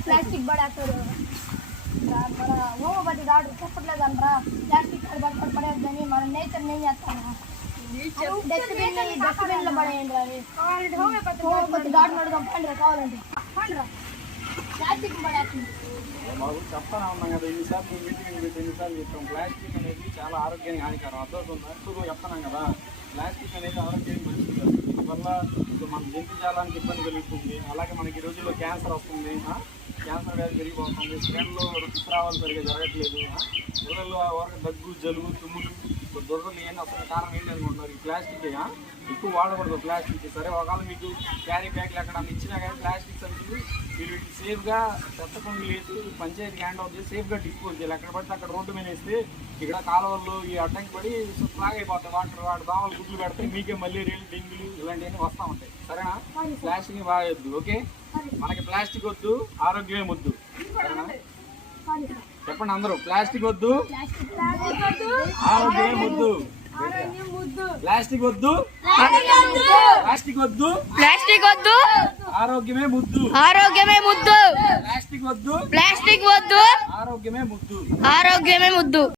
plastic बड़ा homeopathy doctor చెప్పట్లేదు అనరా ప్లాస్టిక్ అది పడేద్దని మన నేచర్ నేను చేస్తాను డస్ట్బిన్ లో పడేయండి రా హోమోపైథీ డాక్టర్ అడుగుదాం పండ్రా కావాలంటే పండ్రా ప్లాస్టిక్ పడేస్తుంది మాకు చెప్తానే ఉన్నాం కదా ఎన్నిసార్లు మీటింగ్ పెట్టి ఎన్నిసార్లు చెప్తాం ప్లాస్టిక్ అనేది చాలా ఆరోగ్యానికి హానికరం అర్థమవుతుంది ఎక్కువ చెప్తున్నాం కదా ప్లాస్టిక్ అనేది ఆరోగ్యానికి మంచిది కాదు దీనివల్ల మన జంతుజాలానికి ఇబ్బంది కలుగుతుంది అలాగే మనకి ఈ రోజుల్లో క్యాన్సర్ వస్తుంది క్యాన్సర్ వ్యాధి పెరిగిపోతుంది స్త్రీల్లో ఋతుస్రావాలు సరిగ్గా జరగట్లేదు ఊళ్ళల్లో దగ్గు జలుబు తుమ్ములు దురదలు ఏంటి అసలు కారణం ఏంటి అనుకుంటున్నారు ఈ ప్లాస్టిక్ ఎక్కువ వాడకూడదు ప్లాస్టిక్ సరే ఒకవేళ మీకు క్యారీ బ్యాగ్లు ఎక్కడ ఇచ్చినా కానీ ప్లాస్టిక్ సంచులు మీరు వీటిని సేఫ్గా చెత్తకుండా వేసి పంచాయతీకి హ్యాండ్ ఓవర్ చేసి సేఫ్గా డిస్పోజ్ చేయాలి ఎక్కడ పడితే అక్కడ రోడ్డు మీద వేస్తే ఇక్కడ కాలువల్లో ఈ అడ్డంకి పడి ఫ్లాగ్ అయిపోతాయి వాటి దోమలు గుడ్లు పెడితే మీకే మలేరియాలు డెంగ్యూలు ఇలాంటివన్నీ వస్తూ ఉంటాయి సరేనా ప్లాస్టిక్ని వాడద్దు ఓకే మనకి ప్లాస్టిక్ వద్దు ఆరోగ్యమే ముద్దు సరేనా చెప్పండి అందరూ ప్లాస్టిక్ వద్దు ఆరోగ్యమే ముద్దు ప్లాస్టిక్ వద్దు ప్లాస్టిక్ వద్దు ప్లాస్టిక్ వద్దు ఆరోగ్యమే ముద్దు ఆరోగ్యమే ముద్దు ప్లాస్టిక్ వద్దు ప్లాస్టిక్ వద్దు ఆరోగ్యమే ముద్దు ఆరోగ్యమే ముద్దు